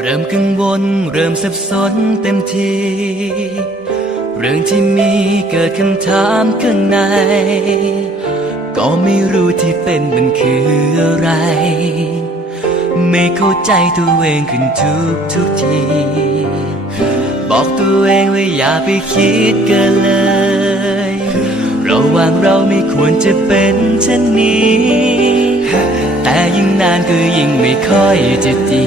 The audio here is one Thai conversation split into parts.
เริ่มกังวลเริ่มสับสนเต็มที เรื่องที่มีเกิดคำถามข้างใน ก็ไม่รู้ที่เป็นมันคืออะไร ไม่เข้าใจตัวเองขึ้นทุกทุกที บอกตัวเองว่าอย่าไปคิดเกันเลยระหว่างเราไม่ควรจะเป็นเช่นนี้ แต่ยิ่งนานก็ยิ่งไม่ค่อยจะดี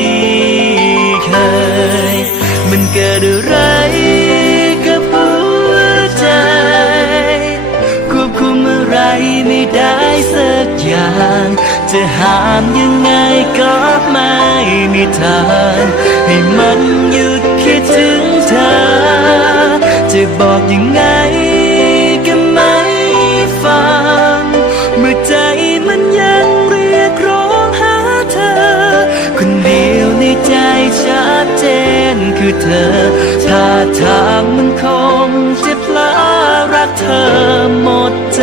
ย มันเกิดอะไรกับหัวใจ ควบคุมอะไรไม่ได้สักอย่าง จะห้ามยังไงก็ไม่มีทางให้มันหยุดคิดถึงเธอ จะบอกยังไง คือเธอท่าทางมันคงจะพลารักเธอหมดใจ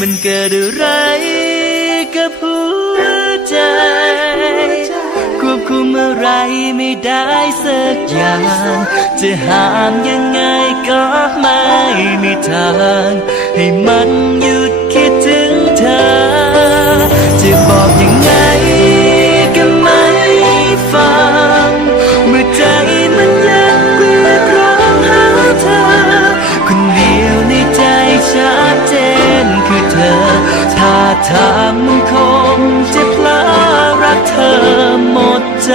มันเกิดอะไร ไม่ได้สักอย่าง จะห้ามยังไงก็ไม่มีทาง ให้มันหยุดคิดถึงเธอ จะบอกอยังไงก็ไม่ฟัง เมื่อใจมันยังเรียกร้องหาเธอ คนเดียวในใจชัดเจนคือเธอ ถ้าถามมันคงจะพลารักเธอหมดใจ